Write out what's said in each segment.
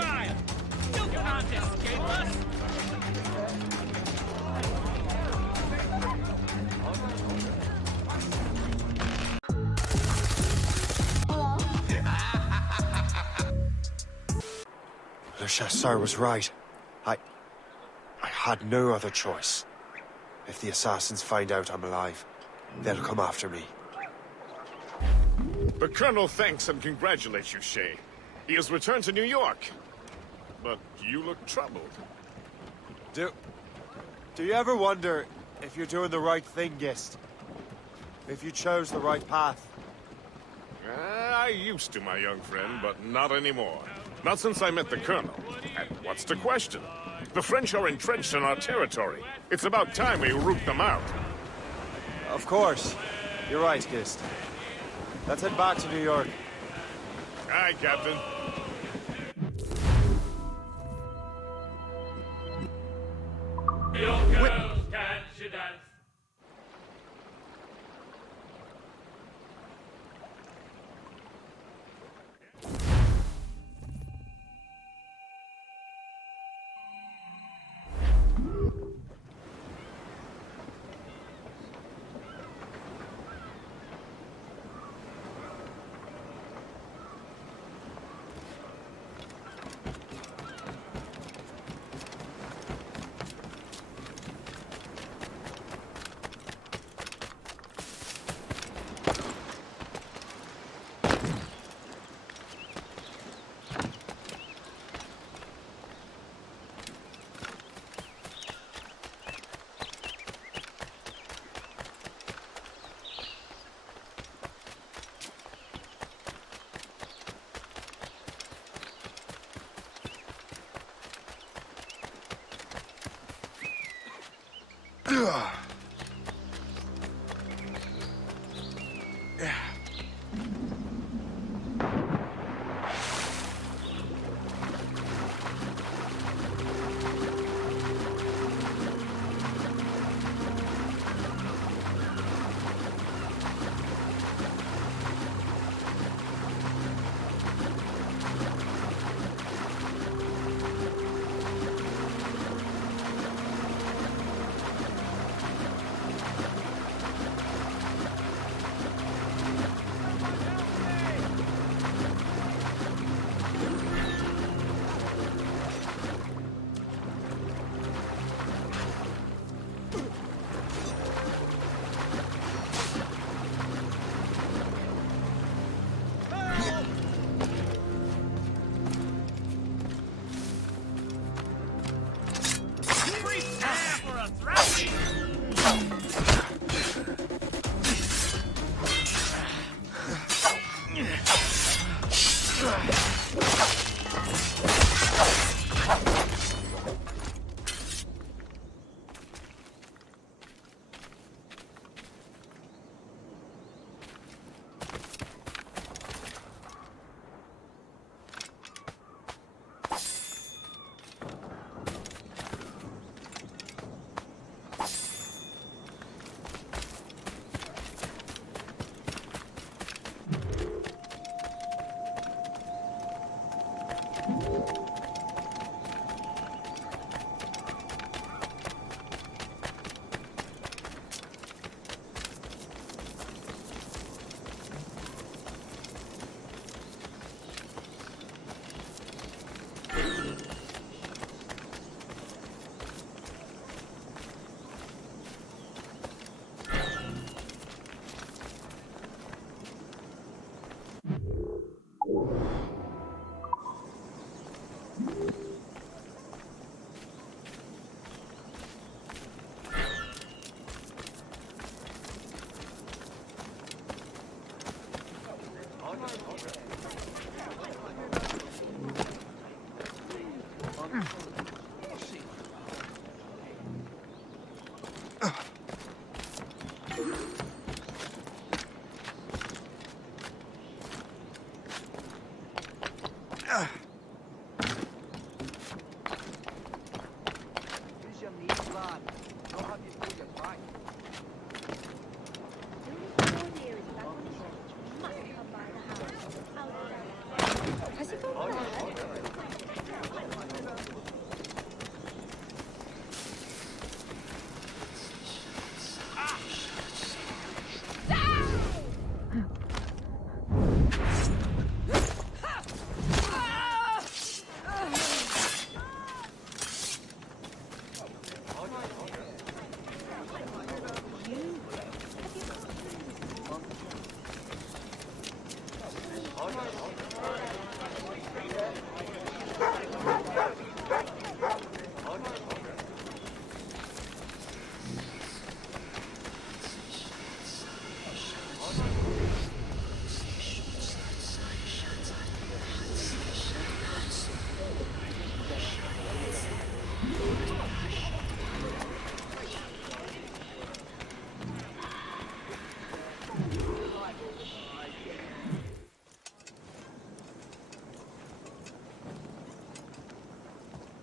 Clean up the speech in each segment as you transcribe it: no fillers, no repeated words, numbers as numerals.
time! You can't escape us! Le Chasseur was right. I had no other choice. If the assassins find out I'm alive, they'll come after me. The Colonel thanks and congratulates you, Shay. He has returned to New York. But you look troubled. Do you ever wonder if you're doing the right thing, Gist? If you chose the right path? I used to, my young friend, but not anymore. Not since I met the Colonel. And what's the question? The French are entrenched in our territory. It's about time we root them out. Of course. You're right, Gist. Let's head back to New York. Aye, Captain. Young girls, can she dance?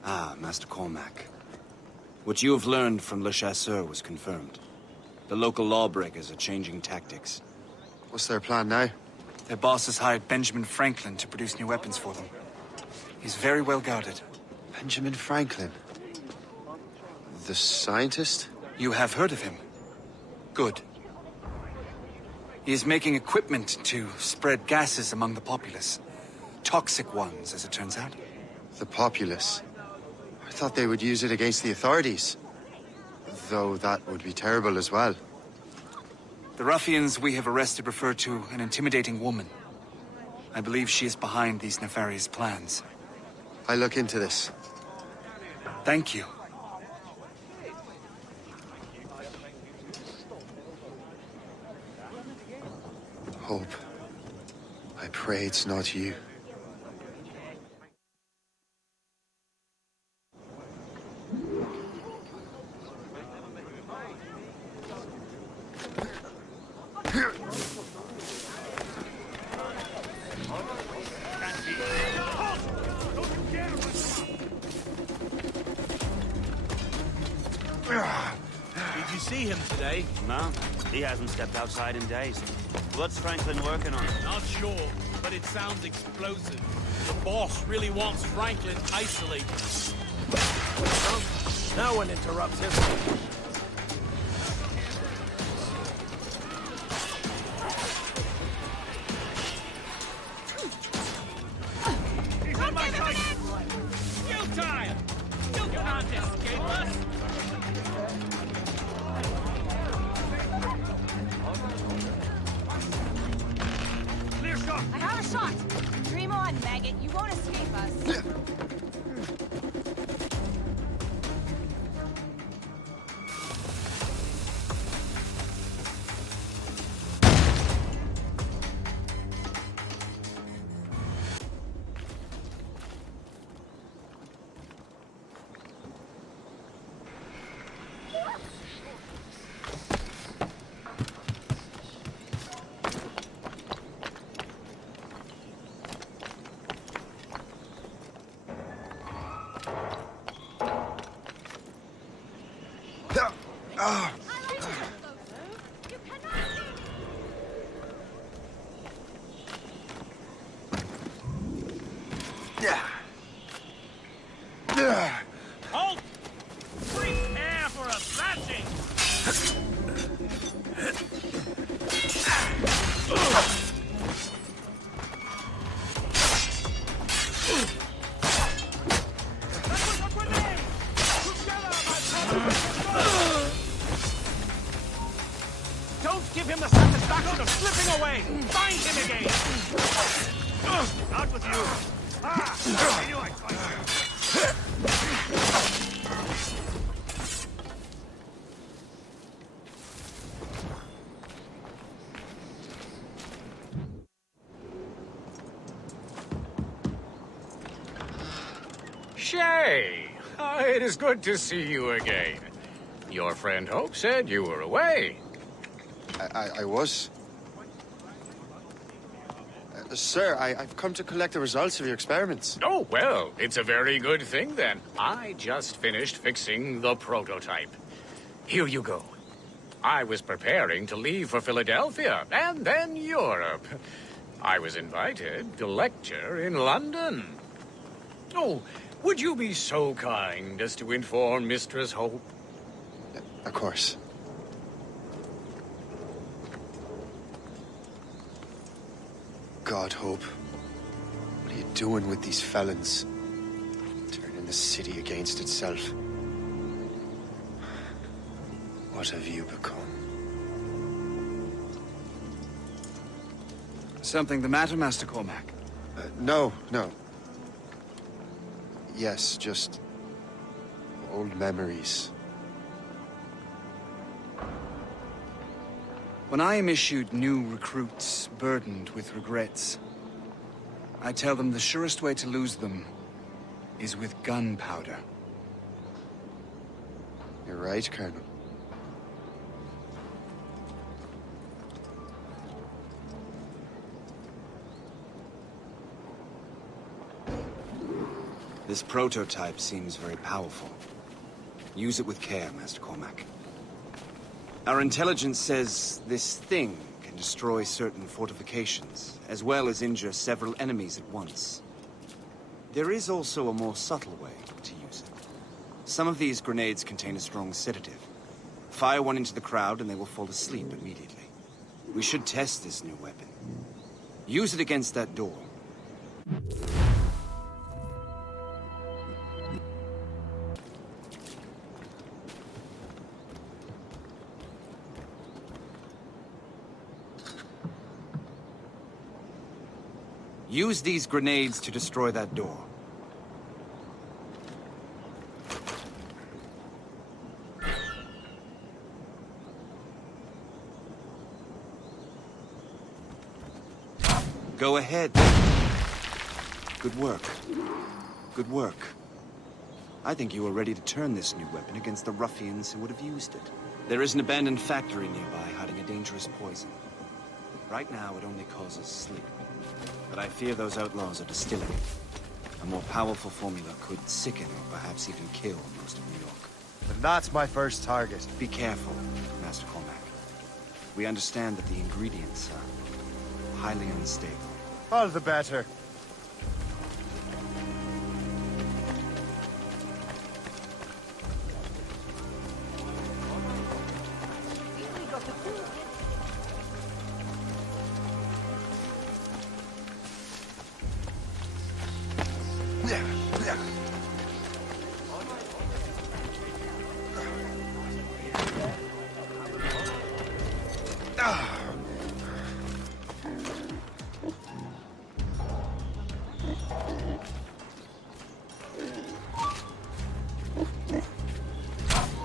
Ah, Master Cormac. What you have learned from Le Chasseur was confirmed. The local lawbreakers are changing tactics. What's their plan now? Their boss has hired Benjamin Franklin to produce new weapons for them. He's very well guarded. Benjamin Franklin? The scientist? You have heard of him? Good. He is making equipment to spread gases among the populace. Toxic ones, as it turns out. The populace? I thought they would use it against the authorities. Though that would be terrible as well. The ruffians we have arrested refer to an intimidating woman. I believe she is behind these nefarious plans. I'll look into this. Thank you. Hope. I pray it's not you. Did you see him today? No, he hasn't stepped outside in days. What's Franklin working on? Not sure, but it sounds explosive. The boss really wants Franklin isolated. No one interrupts him. He's on my side! You time! You can't escape us! Clear shot! I have a shot! Dream on, maggot. You won't escape us. Halt! Prepare for a thrashing! Don't give him the satisfaction of slipping away! Find him again! Out with you! I knew I'd find you! Shay! It is good to see you again. Your friend Hope said you were away. I was. Sir, I've come to collect the results of your experiments. Oh, well, it's a very good thing then. I just finished fixing the prototype. Here you go. I was preparing to leave for Philadelphia and then Europe. I was invited to lecture in London. Oh, would you be so kind as to inform Mistress Hope? Of course. God, Hope. What are you doing with these felons? Turning the city against itself. What have you become? Something the matter, Master Cormac? No. Yes, just old memories. When I am issued new recruits burdened with regrets, I tell them the surest way to lose them is with gunpowder. You're right, Colonel. This prototype seems very powerful. Use it with care, Master Cormac. Our intelligence says this thing can destroy certain fortifications, as well as injure several enemies at once. There is also a more subtle way to use it. Some of these grenades contain a strong sedative. Fire one into the crowd and they will fall asleep immediately. We should test this new weapon. Use it against that door. Use these grenades to destroy that door. Go ahead. Good work. Good work. I think you are ready to turn this new weapon against the ruffians who would have used it. There is an abandoned factory nearby hiding a dangerous poison. Right now, it only causes sleep. But I fear those outlaws are distilling it. A more powerful formula could sicken or perhaps even kill most of New York. And that's my first target. Be careful, Master Cormac. We understand that the ingredients are highly unstable. All the better.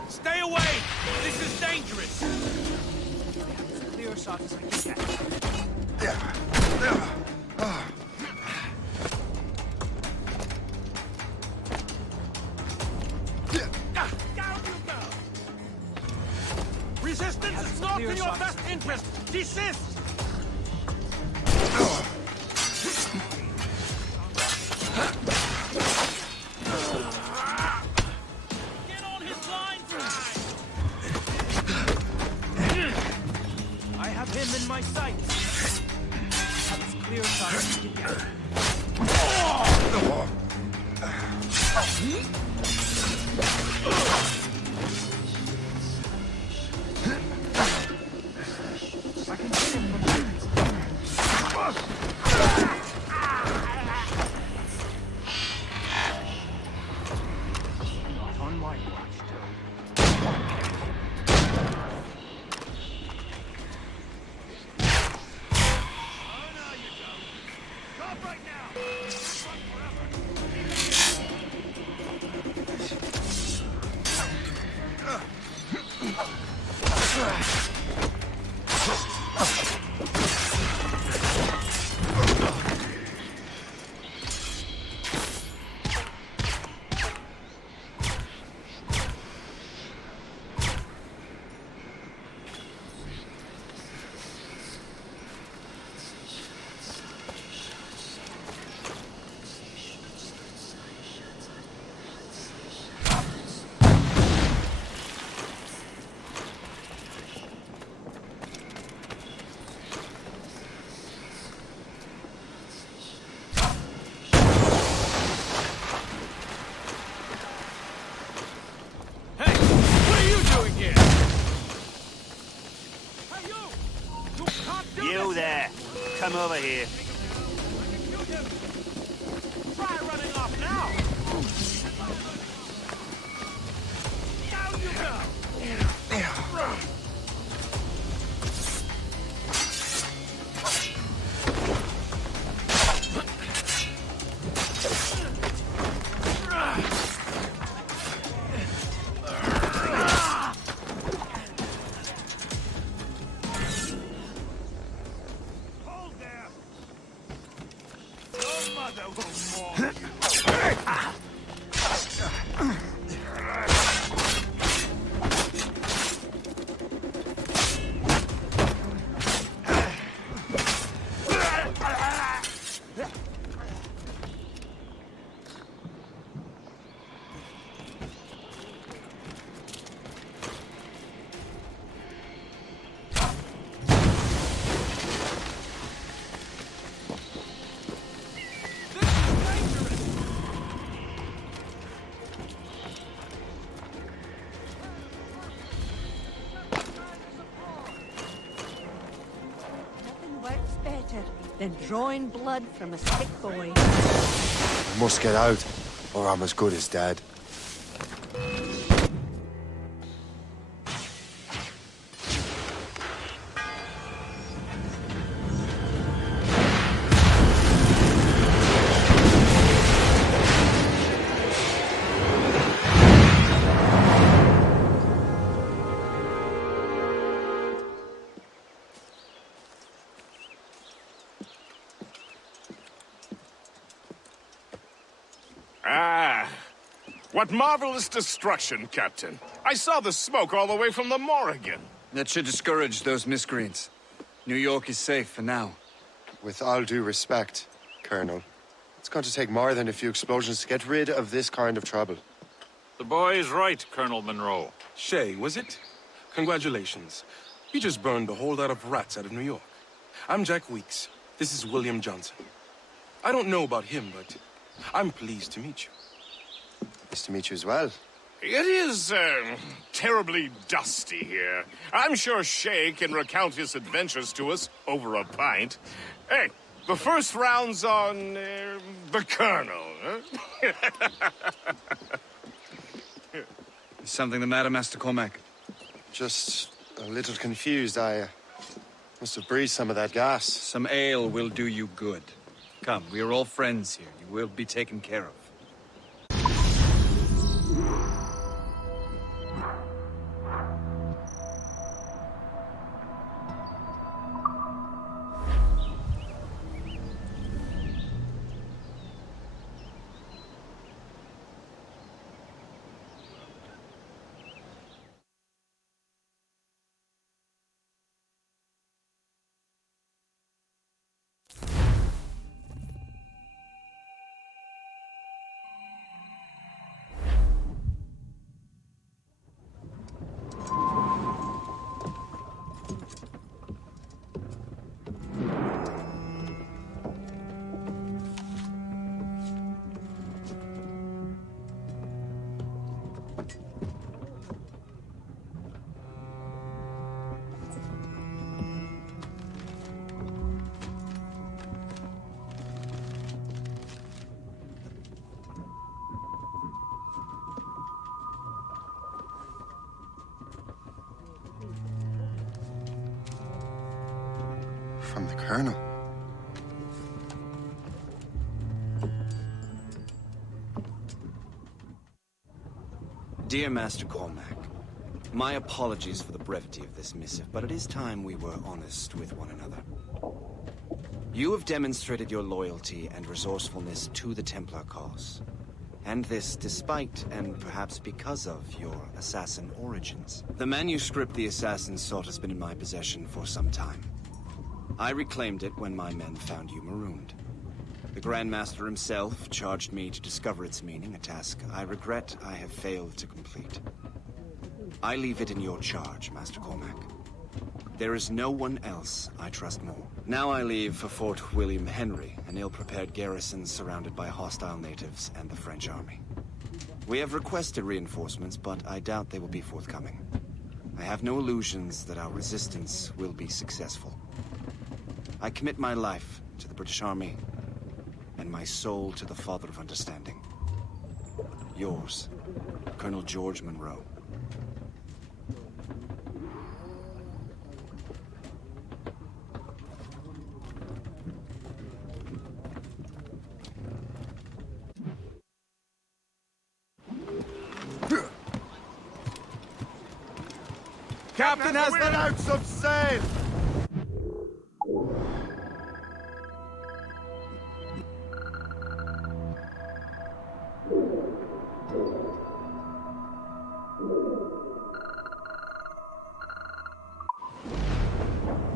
Stay away! This is dangerous! Clear shot as we can get. Down you go! Resistance is not in your best interest! Desist! Get on his line track! I have him in my sights. That's clear shot as we can get. I can hit him from here. Not on my watch, Joe. Oh, no, you don't. Stop right now! Run forever! Hey, what are you doing here? Hey, you! You can't do You this! there. Come over here. Try running off now! Down you go! Hold there! than drawing blood from a sick boy. I must get out, or I'm as good as dead. What marvelous destruction, Captain. I saw the smoke all the way from the Morrigan. That should discourage those miscreants. New York is safe for now. With all due respect, Colonel, it's going to take more than a few explosions to get rid of this kind of trouble. The boy is right, Colonel Monroe. Shay, was it? Congratulations. You just burned a whole lot of rats out of New York. I'm Jack Weeks. This is William Johnson. I don't know about him, but I'm pleased to meet you. Nice to meet you as well. It is, terribly dusty here. I'm sure Shay can recount his adventures to us over a pint. Hey, the first round's on, the Colonel, huh? Is something the matter, Master Cormac? Just a little confused. I must have breathed some of that gas. Some ale will do you good. Come, we are all friends here. You will be taken care of. From the Colonel. Dear Master Cormac, my apologies for the brevity of this missive, but it is time we were honest with one another. You have demonstrated your loyalty and resourcefulness to the Templar cause. And this despite, and perhaps because of, your assassin origins. The manuscript the assassin sought has been in my possession for some time. I reclaimed it when my men found you marooned. The Grand Master himself charged me to discover its meaning, a task I regret I have failed to complete. I leave it in your charge, Master Cormac. There is no one else I trust more. Now I leave for Fort William Henry, an ill-prepared garrison surrounded by hostile natives and the French army. We have requested reinforcements, but I doubt they will be forthcoming. I have no illusions that our resistance will be successful. I commit my life to the British Army, and my soul to the Father of Understanding. Yours, Colonel George Monroe. Captain has let out some sail!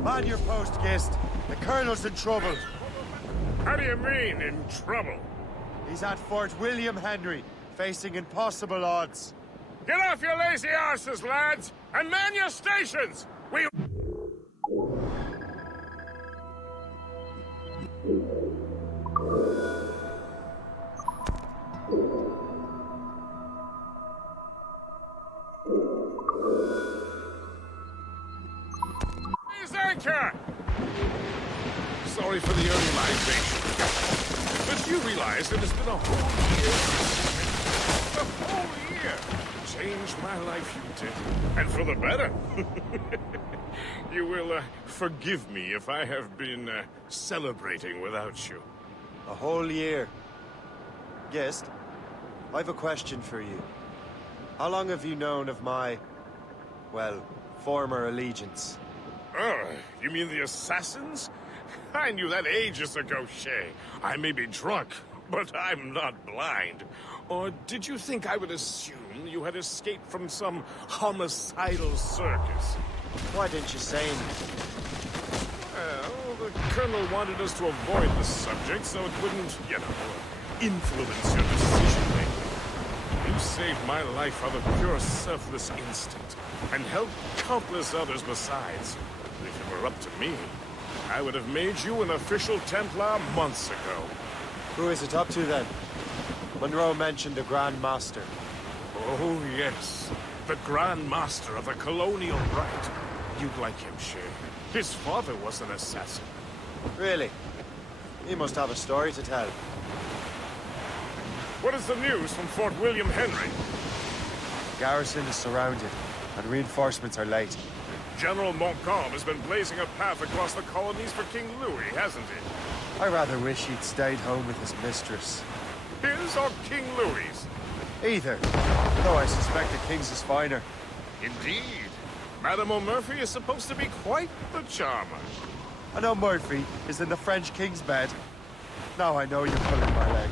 Man your post, Gist. The Colonel's in trouble. How do you mean, in trouble? He's at Fort William Henry, facing impossible odds. Get off your lazy arses, lads, and man your stations! We... Raise anchor! So sorry for the early libation. But you realize that it's been a whole year. A whole year. Changed my life, you did. And for the better. You will forgive me if I have been celebrating without you. A whole year. Guest, I've a question for you. How long have you known of my, well, former allegiance? Oh, you mean the assassins? I knew that ages ago, Shay. I may be drunk, but I'm not blind. Or did you think I would assume you had escaped from some homicidal circus? Why didn't you say anything? Well, the Colonel wanted us to avoid the subject so it wouldn't, you know, influence your decision-making. You saved my life out of pure selfless instinct, and helped countless others besides. If it were up to me, I would have made you an official Templar months ago. Who is it up to then? Monroe mentioned the Grand Master. Oh, yes. The Grand Master of the Colonial Rite. You'd like him, Shay. His father was an assassin. Really? He must have a story to tell. What is the news from Fort William Henry? The garrison is surrounded, and reinforcements are late. General Montcalm has been blazing a path across the colonies for King Louis, hasn't he? I rather wish he'd stayed home with his mistress. His or King Louis's? Either. Though I suspect the king's is finer. Indeed. Madame O'Murphy is supposed to be quite the charmer. I know Murphy is in the French king's bed. Now I know you're pulling my leg.